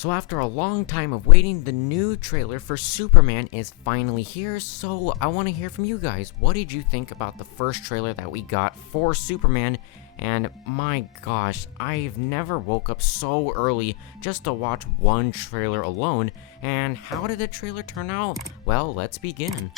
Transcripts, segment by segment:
So after a long time of waiting, the new trailer for Superman is finally here, so I want to hear from you guys. What did you think about the first trailer that we got for Superman? And my gosh, I've never woke up so early just to watch one trailer alone. And how did the trailer turn out? Well, let's begin.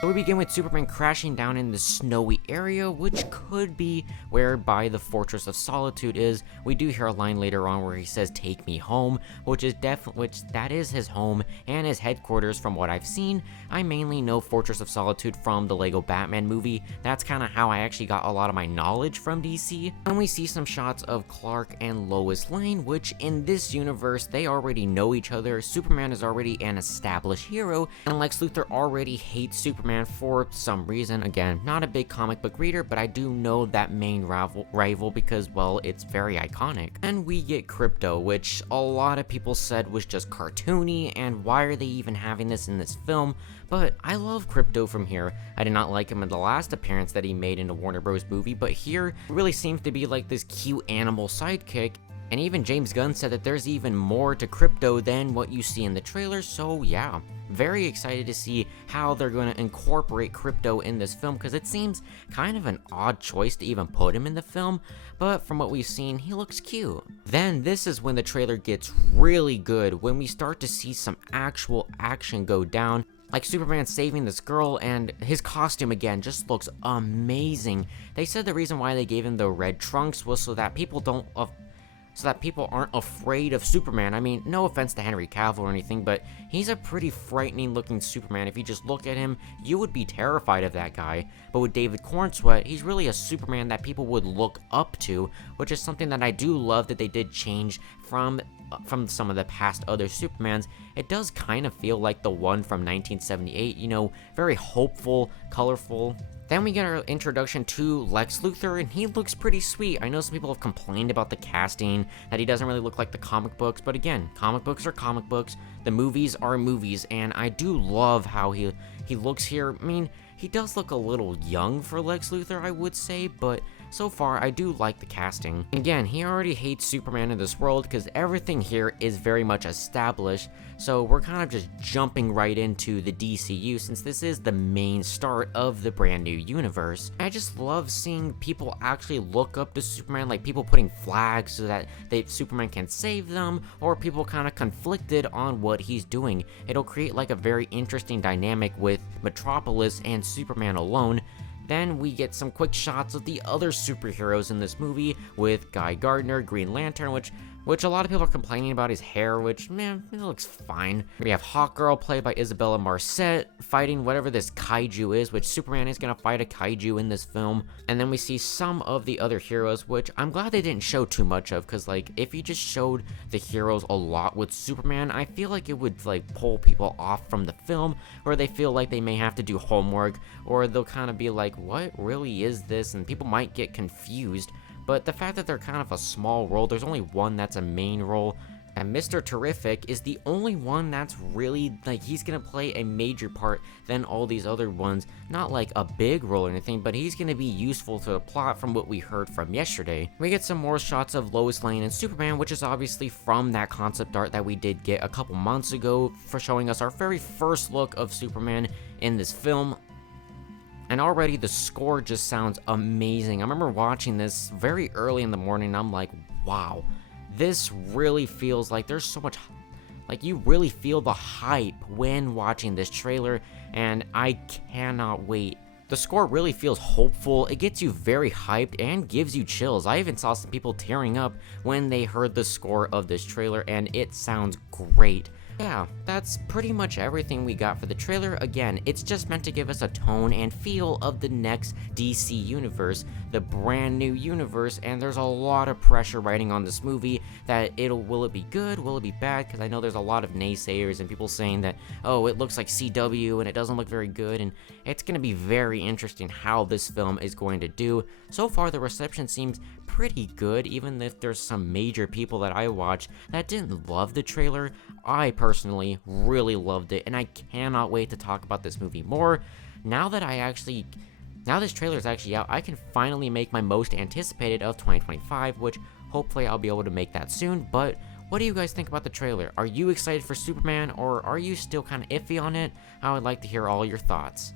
So we begin with Superman crashing down in the snowy area, which could be whereby the Fortress of Solitude is. We do hear a line later on where he says, "Take me home," which that is his home and his headquarters from what I've seen. I mainly know Fortress of Solitude from the Lego Batman movie. That's kind of how I actually got a lot of my knowledge from DC. And we see some shots of Clark and Lois Lane, which in this universe, they already know each other. Superman is already an established hero, and Lex Luthor already hates Superman for some reason. Again, not a big comic book reader, but I do know that main rival because, well, it's very iconic. And we get Krypto, which a lot of people said was just cartoony, and why are they even having this in this film? But I love Krypto from here. I did not like him in the last appearance that he made in a Warner Bros. Movie, but here really seems to be like this cute animal sidekick. And even James Gunn said that there's even more to Krypto than what you see in the trailer, so yeah. Very excited to see how they're going to incorporate Krypto in this film, because it seems kind of an odd choice to even put him in the film, but from what we've seen, he looks cute. Then this is when the trailer gets really good, when we start to see some actual action go down, like Superman saving this girl, and his costume again just looks amazing. They said the reason why they gave him the red trunks was so that people aren't afraid of Superman. I mean, no offense to Henry Cavill or anything, but he's a pretty frightening looking Superman. If you just look at him, you would be terrified of that guy. But with David Cornsweet, he's really a Superman that people would look up to, which is something that I do love that they did change from some of the past other Supermans. It does kind of feel like the one from 1978, you know, very hopeful, colorful. Then we get our introduction to Lex Luthor, and he looks pretty sweet. I know some people have complained about the casting, that he doesn't really look like the comic books, but again, comic books are comic books, the movies are movies, and I do love how he looks here. I mean, he does look a little young for Lex Luthor, I would say, but so far, I do like the casting. Again, he already hates Superman in this world because everything here is very much established, so we're kind of just jumping right into the DCU since this is the main start of the brand new universe. I just love seeing people actually look up to Superman, like people putting flags so that Superman can save them, or people kind of conflicted on what he's doing. It'll create like a very interesting dynamic with Metropolis and Superman alone. Then we get some quick shots of the other superheroes in this movie with Guy Gardner, Green Lantern, which a lot of people are complaining about his hair, which, man, it looks fine. We have Hawkgirl, played by Isabella Marcet, fighting whatever this kaiju is, which Superman is gonna fight a kaiju in this film. And then we see some of the other heroes, which I'm glad they didn't show too much of, because, like, if you just showed the heroes a lot with Superman, I feel like it would, like, pull people off from the film, or they feel like they may have to do homework, or they'll kind of be like, what really is this? And people might get confused. But the fact that they're kind of a small role, there's only one that's a main role, and Mr. Terrific is the only one that's really, like, he's gonna play a major part than all these other ones. Not like a big role or anything, but he's gonna be useful to the plot from what we heard from yesterday. We get some more shots of Lois Lane and Superman, which is obviously from that concept art that we did get a couple months ago for showing us our very first look of Superman in this film. And already the score just sounds amazing. I remember watching this very early in the morning, and I'm like, wow, this really feels like there's so much, like, you really feel the hype when watching this trailer, and I cannot wait. The score really feels hopeful, it gets you very hyped and gives you chills. I even saw some people tearing up when they heard the score of this trailer, and it sounds great. Yeah, that's pretty much everything we got for the trailer. Again, it's just meant to give us a tone and feel of the next DC universe, the brand new universe, and there's a lot of pressure riding on this movie that will it be good, will it be bad, because I know there's a lot of naysayers and people saying that, oh, it looks like CW and it doesn't look very good, and it's going to be very interesting how this film is going to do. So far, the reception seems pretty good, even if there's some major people that I watch that didn't love the trailer. I personally really loved it, and I cannot wait to talk about this movie more. Now this trailer is actually out, I can finally make my most anticipated of 2025, which hopefully I'll be able to make that soon. But what do you guys think about the trailer? Are you excited for Superman, or are you still kind of iffy on it? I would like to hear all your thoughts.